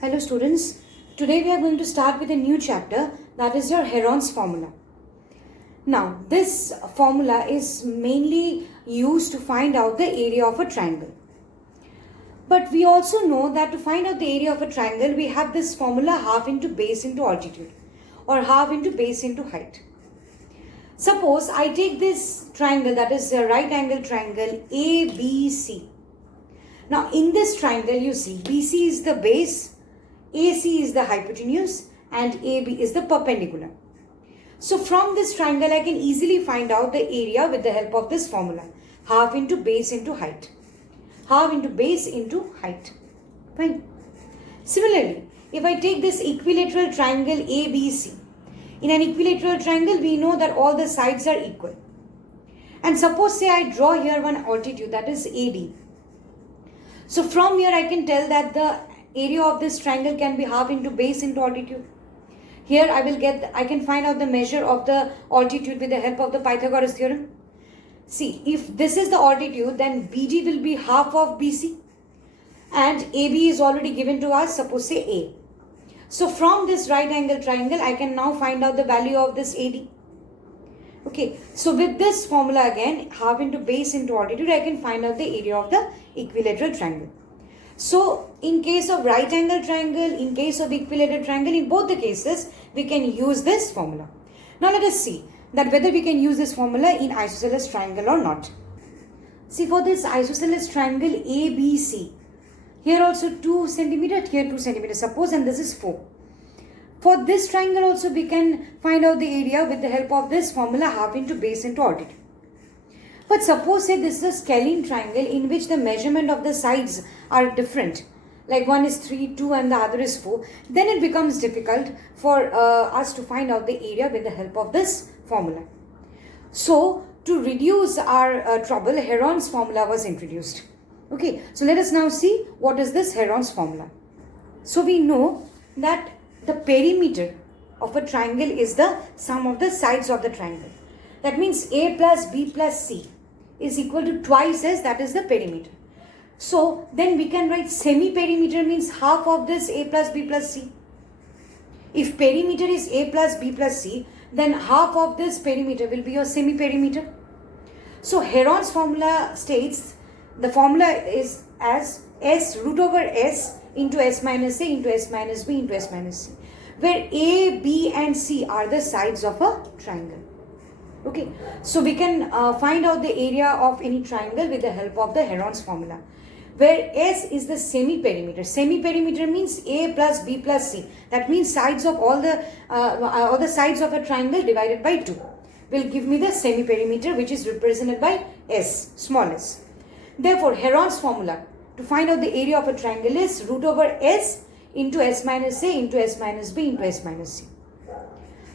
Hello students, today we are going to start with a new chapter, that is your Heron's formula. Now this formula is mainly used to find out the area of a triangle. But we also know that to find out the area of a triangle we have this formula half into base into altitude or half into base into height. Suppose I take this triangle, that is a right angle triangle ABC. Now in this triangle you see BC is the base, AC is the hypotenuse and AB is the perpendicular. So from this triangle I can easily find out the area with the help of this formula. Half into base into height. Half into base into height. Fine. Similarly, if I take this equilateral triangle ABC. In an equilateral triangle we know that all the sides are equal. And suppose say I draw here one altitude, that is AD. So from here I can tell that the area of this triangle can be half into base into altitude. Here I can find out the measure of the altitude with the help of the Pythagoras theorem. See, if this is the altitude, then BD will be half of BC. And AB is already given to us, suppose say A. So from this right angle triangle, I can now find out the value of this AD. Okay, so with this formula again, half into base into altitude, I can find out the area of the equilateral triangle. So in case of right angle triangle, in case of equilateral triangle, in both the cases, we can use this formula. Now let us see that whether we can use this formula in isosceles triangle or not. See, for this isosceles triangle ABC, here also 2 centimeter, here 2 centimeter, suppose, and this is 4. For this triangle also we can find out the area with the help of this formula, half into base into altitude. But suppose say this is a scalene triangle in which the measurement of the sides are different, like one is 3, 2 and the other is 4, then it becomes difficult for us to find out the area with the help of this formula. So to reduce our trouble, Heron's formula was introduced. Okay, so let us now see what is this Heron's formula. So we know that the perimeter of a triangle is the sum of the sides of the triangle. That means A plus B plus C is equal to twice S, that is the perimeter. So then we can write semi-perimeter means half of this A plus B plus C. If perimeter is A plus B plus C, then half of this perimeter will be your semi-perimeter. So Heron's formula states, the formula is as S root over S into S minus A into S minus B into S minus C, where A, B and C are the sides of a triangle. Okay, so we can find out the area of any triangle with the help of the Heron's formula, where S is the semi-perimeter. Semi-perimeter means A plus B plus C. That means sides of all the sides of a triangle divided by 2 will give me the semi-perimeter, which is represented by S, small s. Therefore, Heron's formula to find out the area of a triangle is root over S into S minus A into S minus B into S minus C.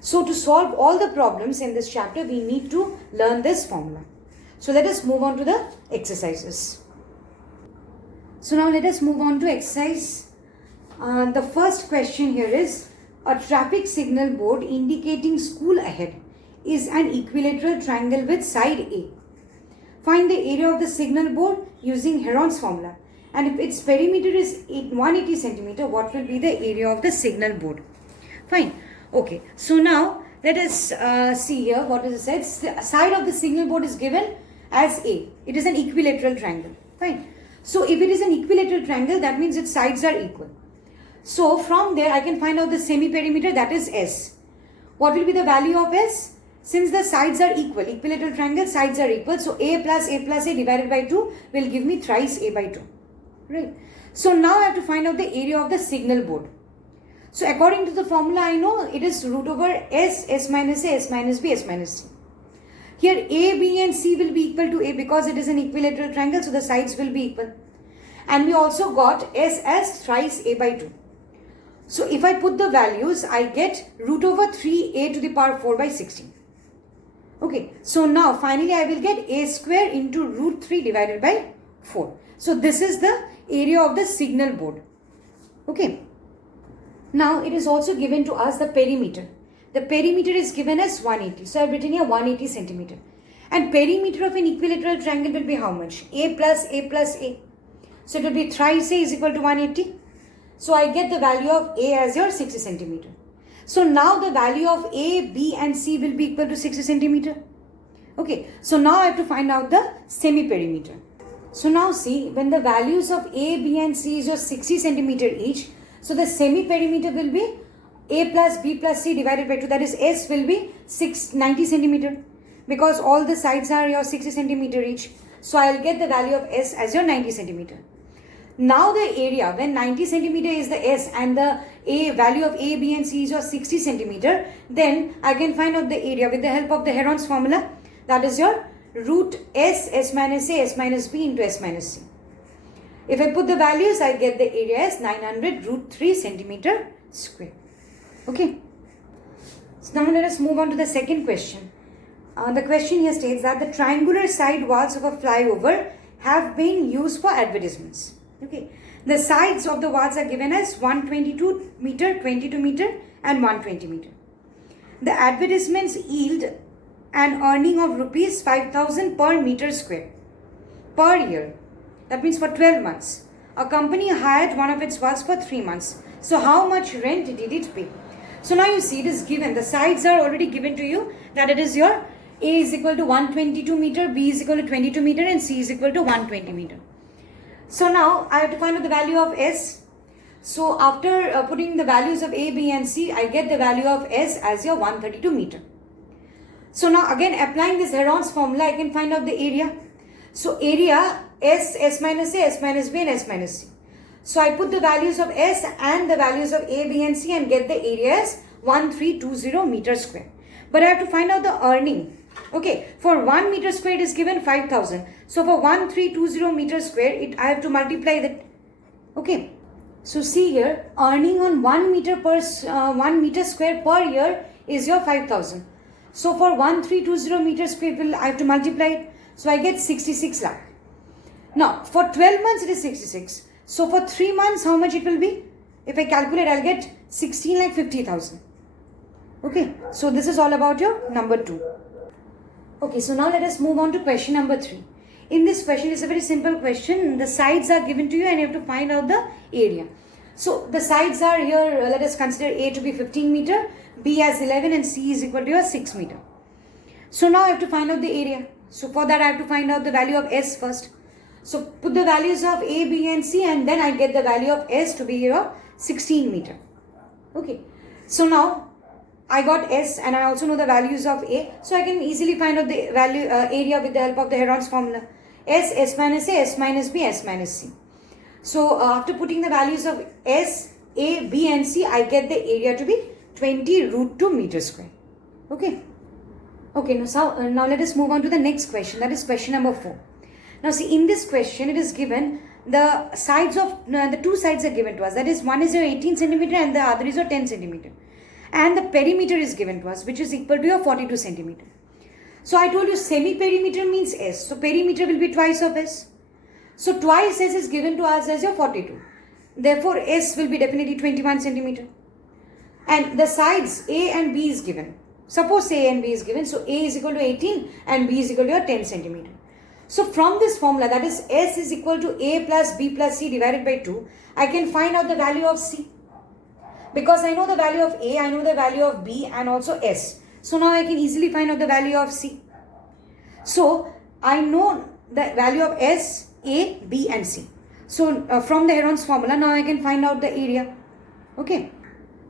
So to solve all the problems in this chapter, we need to learn this formula. So let us move on to the exercises. So now let us move on to exercise. The first question here is, a traffic signal board indicating school ahead is an equilateral triangle with side A. Find the area of the signal board using Heron's formula. And if its perimeter is 180 centimeter, what will be the area of the signal board? Fine. Okay. So now let us see here what is said. The side of the signal board is given as A. It is an equilateral triangle. Fine. So if it is an equilateral triangle, that means its sides are equal. So from there I can find out the semi-perimeter, that is S. What will be the value of S? Since the sides are equal, equilateral triangle sides are equal, so A plus A divided by 2 will give me thrice A by 2. Right. So now I have to find out the area of the signal board. So according to the formula, I know it is root over S, S minus A, S minus B, S minus C. Here A, B and C will be equal to A because it is an equilateral triangle, so the sides will be equal. And we also got S as thrice A by 2. So if I put the values, I get root over 3A to the power 4 by 16. Okay, so now finally I will get A square into root 3 divided by 4. So this is the area of the signal board. Okay. Now it is also given to us the perimeter. The perimeter is given as 180. So I have written here 180 centimeter. And perimeter of an equilateral triangle will be how much? A plus A plus A. So it will be thrice A is equal to 180. So I get the value of A as your 60 centimeter. So now the value of A, B and C will be equal to 60 centimeter. Okay, so now I have to find out the semi-perimeter. So now see, when the values of A, B and C is your 60 centimeter each, so the semi-perimeter will be A plus B plus C divided by 2, that is S will be 90 centimeter, because all the sides are your 60 centimeter each. So I will get the value of S as your 90 centimeter. Now the area, when 90 centimeter is the S and the value of A, B and C is your 60 centimeter, then I can find out the area with the help of the Heron's formula. That is your root S minus A, S minus B into S minus C. If I put the values, I get the area as 900 root 3 centimeter square. Okay. So now let us move on to the second question. The question here states that the triangular side walls of a flyover have been used for advertisements. Okay, the sides of the walls are given as 122 meter, 22 meter and 120 meter. The advertisements yield an earning of rupees 5,000 per meter square per year. That means for 12 months. A company hired one of its walls for 3 months. So how much rent did it pay? So now you see it is given. The sides are already given to you, that it is your A is equal to 122 meter, B is equal to 22 meter and C is equal to 120 meter. So now I have to find out the value of S. So after putting the values of A, B and C, I get the value of S as your 132 meter. So now again applying this Heron's formula, I can find out the area. So area S minus A, S minus B and S minus C. So I put the values of S and the values of A, B and C and get the area as 1320 meter square. But I have to find out the earning. Okay, for 1 meter square it is given 5,000. So for 1320 meter square, I have to multiply that. Okay, so see here, earning on 1 meter square per year is your 5,000. So for 1320 meter square, I have to multiply it. So I get 66 lakh. Now for 12 months it is 66. So for 3 months, how much it will be? If I calculate, I'll get 16,50,000. Okay, so this is all about your number 2. Okay, so now let us move on to question number 3. In this question, it's a very simple question. The sides are given to you and you have to find out the area. So the sides are here, let us consider A to be 15 meter, B as 11 and C is equal to your 6 meter. So now I have to find out the area. So for that I have to find out the value of S first. So put the values of A, B and C and then I get the value of S to be your 16 meter. Okay, so now I got S and I also know the values of A. So I can easily find out the value area with the help of the Heron's formula. S minus A, S minus B, S minus C. So after putting the values of S, A, B and C, I get the area to be 20 root 2 meter square. Okay. Okay, now let us move on to the next question. That is question number 4. Now see, in this question it is given the sides of, the two sides are given to us. That is, one is your 18 centimeter and the other is your 10 centimeter. And the perimeter is given to us, which is equal to your 42 centimeter. So I told you semi-perimeter means S. So perimeter will be twice of S. So twice S is given to us as your 42. Therefore S will be definitely 21 centimeter. And the sides A and B is given. Suppose A and B is given. So A is equal to 18 and B is equal to your 10 centimeter. So from this formula, that is S is equal to A plus B plus C divided by 2, I can find out the value of C. Because I know the value of A, I know the value of B and also S. So now I can easily find out the value of C. So I know the value of S, A, B and C. So from the Heron's formula, now I can find out the area. Okay.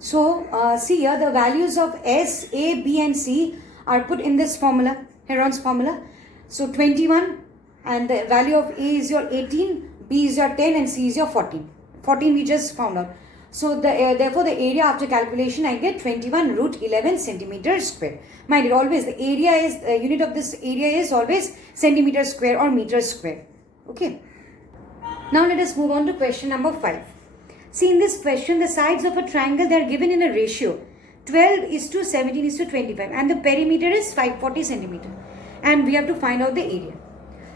So see here, the values of S, A, B and C are put in this formula, Heron's formula. So 21 and the value of A is your 18, B is your 10 and C is your 14. 14 we just found out. So therefore the area after calculation I get 21 root 11 centimeter square. Mind it, always the area is, the unit of this area is always centimeter square or meter square. Okay. Now let us move on to question number 5. See, in this question the sides of a triangle, they are given in a ratio 12:17:25 and the perimeter is 540 centimeter. And we have to find out the area.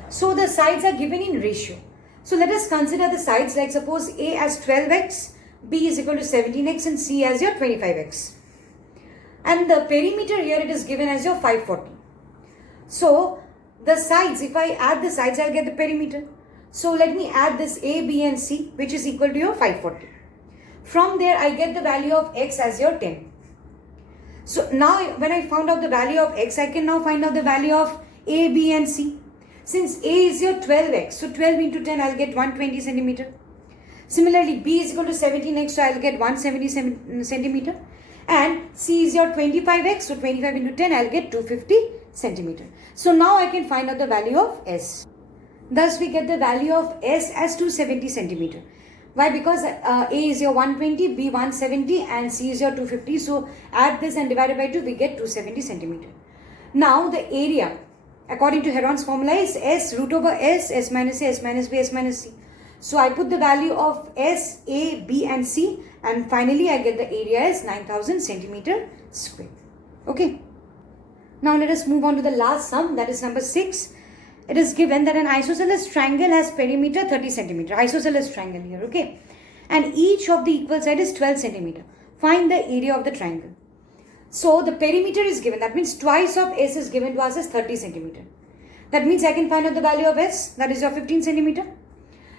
So the sides are given in ratio. So let us consider the sides, like suppose A as 12x, B is equal to 17x and C as your 25x. And the perimeter here it is given as your 540. So the sides, if I add the sides, I'll get the perimeter. So let me add this A, B and C, which is equal to your 540. From there, I get the value of x as your 10. So now when I found out the value of x, I can now find out the value of a, b and c. Since a is your 12x, so 12 into 10, I'll get 120 centimeter. Similarly, b is equal to 17x, so I'll get 170 centimeter. And c is your 25x, so 25 into 10, I'll get 250 centimeter. So now I can find out the value of s. Thus, we get the value of s as 270 centimeter. Why? Because a is your 120, b 170 and c is your 250. So add this and divide it by 2, we get 270 centimeter. Now the area, according to Heron's formula, is s root over s minus a, s minus b, s minus c. So I put the value of s, a, b and c, and finally I get the area as 9000 centimeter square. Okay. Now let us move on to the last sum, that is number 6. It is given that an isosceles triangle has perimeter 30 centimeter. Isosceles triangle here, okay. And each of the equal side is 12 centimeter. Find the area of the triangle. So the perimeter is given. That means twice of s is given to us as 30 centimeter. That means I can find out the value of s. That is your 15 centimeter.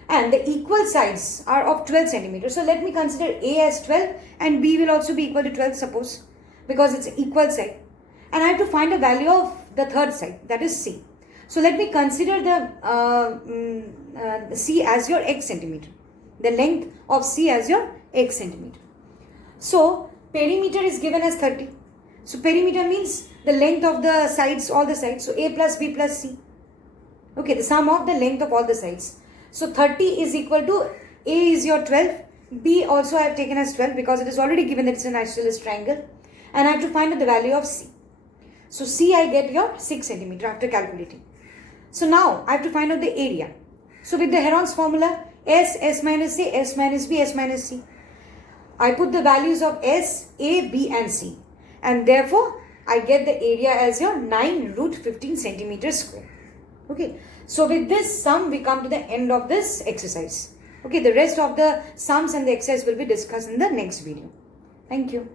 And the equal sides are of 12 centimeter. So let me consider a as 12 and b will also be equal to 12, suppose, because it's equal side. And I have to find a value of the third side, that is c. So let me consider the c as your x centimeter. The length of c as your x centimeter. So perimeter is given as 30. So perimeter means the length of the sides, all the sides. So a plus b plus c. Okay, the sum of the length of all the sides. So 30 is equal to a is your 12. B also I have taken as 12 because it is already given that it's an isosceles triangle. And I have to find out the value of c. So c I get your 6 centimeter after calculating. So now I have to find out the area. So with the Heron's formula, s, s minus a, s minus b, s minus c. I put the values of s, a, b and c. And therefore, I get the area as your 9 root 15 centimeter square. Okay. So with this sum, we come to the end of this exercise. Okay. The rest of the sums and the exercise will be discussed in the next video. Thank you.